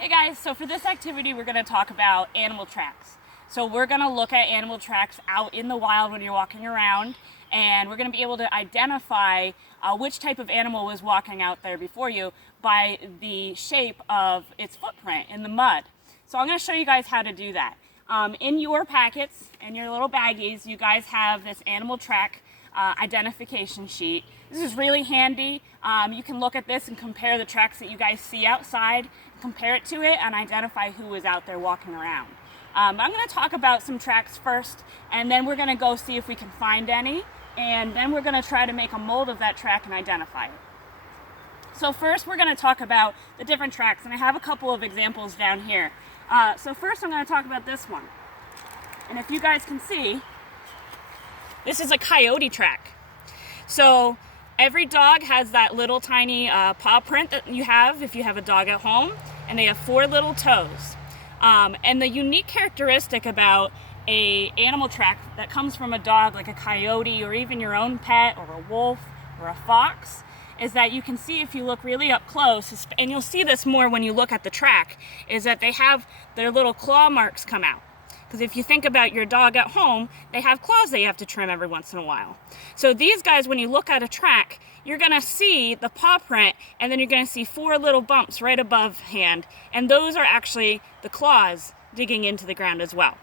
Hey guys, so for this activity we're going to talk about animal tracks. So we're going to look at animal tracks out in the wild when you're walking around, and we're going to be able to identify which type of animal was walking out there before you by the shape of its footprint in the mud. So I'm going to show you guys how to do that. In your packets, in your little baggies, you guys have this animal track identification sheet. This is really handy. You can look at this and compare the tracks that you guys see outside, compare it to it, and identify who is out there walking around. I'm going to talk about some tracks first, and then we're going to go see if we can find any, and then we're going to try to make a mold of that track and identify it. So first we're going to talk about the different tracks, and I have a couple of examples down here. So first I'm going to talk about this one. And if you guys can see, this is a coyote track. So every dog has that little tiny paw print that you have if you have a dog at home, and they have 4 little toes. And the unique characteristic about an animal track that comes from a dog like a coyote or even your own pet or a wolf or a fox is that you can see, if you look really up close, and you'll see this more when you look at the track, is that they have their little claw marks come out. Because if you think about your dog at home, they have claws that you have to trim every once in a while. So these guys, when you look at a track, you're going to see the paw print, and then you're going to see 4 little bumps right above hand, and those are actually the claws digging into the ground as well.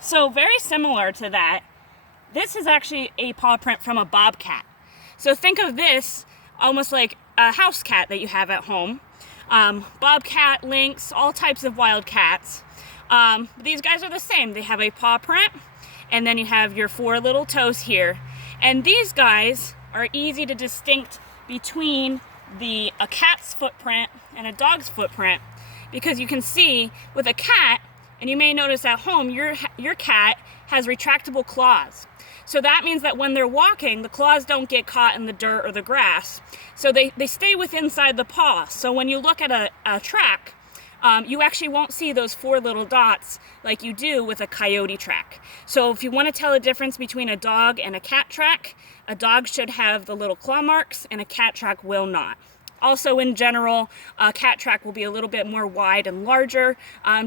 So very similar to that, this is actually a paw print from a bobcat. So think of this almost like a house cat that you have at home. Bobcat, lynx, all types of wild cats. These guys are the same. They have a paw print, and then you have your 4 little toes here. And these guys are easy to distinct between a cat's footprint and a dog's footprint, because you can see with a cat, and you may notice at home, your cat has retractable claws. So that means that when they're walking, the claws don't get caught in the dirt or the grass. So they stay inside the paw. So when you look at a track, you actually won't see those 4 little dots like you do with a coyote track. So if you want to tell a difference between a dog and a cat track, a dog should have the little claw marks and a cat track will not. Also, in general, a cat track will be a little bit more wide and larger,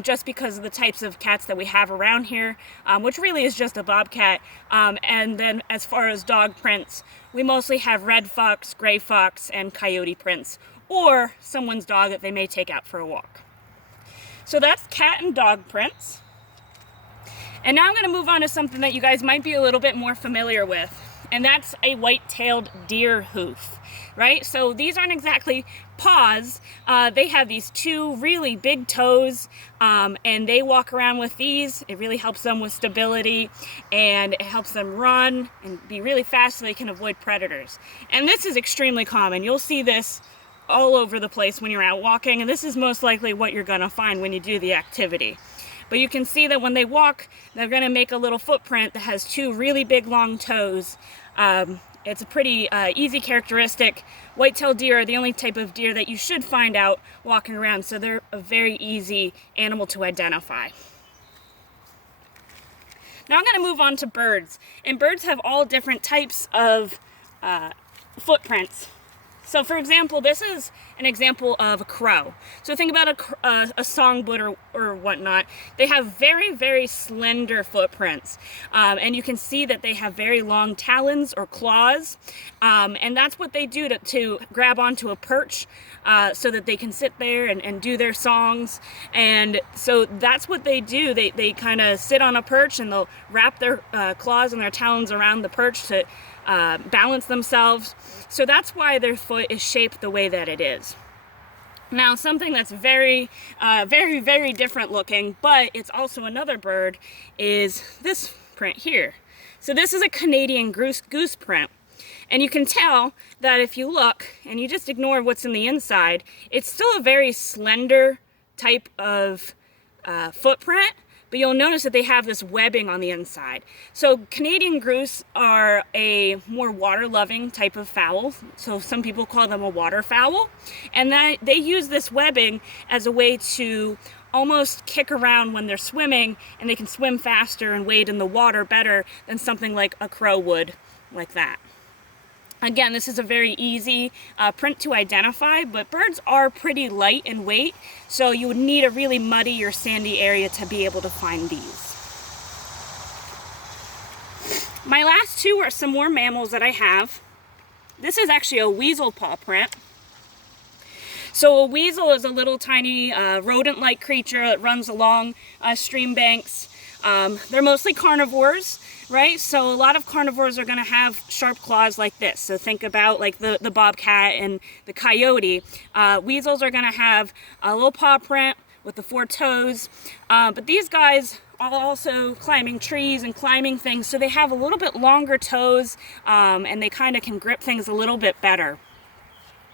just because of the types of cats that we have around here, which really is just a bobcat. And then as far as dog prints, we mostly have red fox, gray fox, and coyote prints, or someone's dog that they may take out for a walk. So that's cat and dog prints. And now I'm going to move on to something that you guys might be a little bit more familiar with, and that's a white-tailed deer hoof, right? So these aren't exactly paws. They have these 2 really big toes, and they walk around with these. It really helps them with stability, and it helps them run and be really fast so they can avoid predators. And this is extremely common. You'll see this all over the place when you're out walking, and this is most likely what you're going to find when you do the activity. But you can see that when they walk, they're going to make a little footprint that has 2 really big long toes. It's a pretty easy characteristic. White-tailed deer are the only type of deer that you should find out walking around, so they're a very easy animal to identify. Now I'm going to move on to birds, and birds have all different types of footprints. So for example, this is an example of a crow. So think about a songbird or whatnot. They have very, very slender footprints. And you can see that they have very long talons or claws. And that's what they do to grab onto a perch so that they can sit there and do their songs. And so that's what they do. They kind of sit on a perch, and they'll wrap their claws and their talons around the perch to balance themselves. So that's why their foot is shaped the way that it is. Now, something that's very, very different looking, but it's also another bird, is this print here. So this is a Canadian goose print. And you can tell that if you look and you just ignore what's in the inside, it's still a very slender type of footprint. But you'll notice that they have this webbing on the inside. So Canadian goose are a more water-loving type of fowl. So some people call them a waterfowl. And they use this webbing as a way to almost kick around when they're swimming, and they can swim faster and wade in the water better than something like a crow would, like that. Again, this is a very easy print to identify, but birds are pretty light in weight, so you would need a really muddy or sandy area to be able to find these. My last two are some more mammals that I have. This is actually a weasel paw print. So a weasel is a little tiny rodent-like creature that runs along stream banks. They're mostly carnivores, right? So a lot of carnivores are going to have sharp claws like this. So think about like the bobcat and the coyote. Weasels are going to have a little paw print with the 4 toes. But these guys are also climbing trees and climbing things, so they have a little bit longer toes, and they kind of can grip things a little bit better.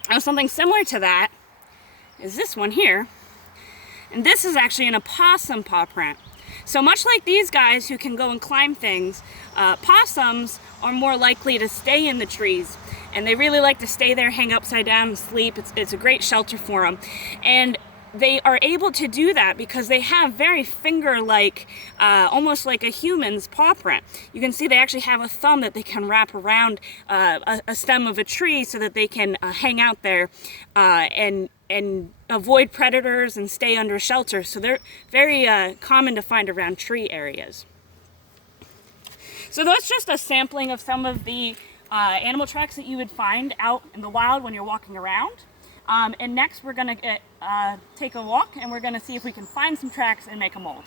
Now, something similar to that is this one here. And this is actually an opossum paw print. So much like these guys who can go and climb things, possums are more likely to stay in the trees. And they really like to stay there, hang upside down and sleep. It's a great shelter for them. And they are able to do that because they have very finger-like, almost like a human's paw print. You can see they actually have a thumb that they can wrap around a stem of a tree so that they can hang out there and avoid predators and stay under shelter. So they're very common to find around tree areas. So that's just a sampling of some of the animal tracks that you would find out in the wild when you're walking around. And next we're going to take a walk, and we're going to see if we can find some tracks and make a mold.